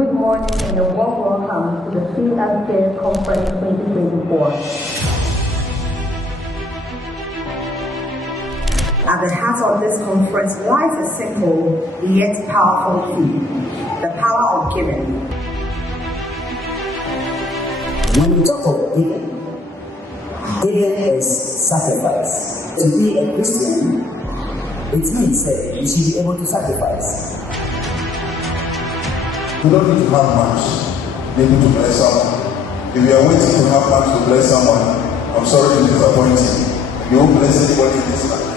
Good morning and a warm welcome to the Philanthropy Conference 2024. At the heart of this conference lies a simple yet powerful theme: the power of giving. When we talk of giving, giving is sacrifice. To be a Christian, it means that you should be able to sacrifice. We don't need to have much to be able to bless someone. If you are waiting to have much to bless someone, I'm sorry to disappoint you. You won't bless anybody in this life.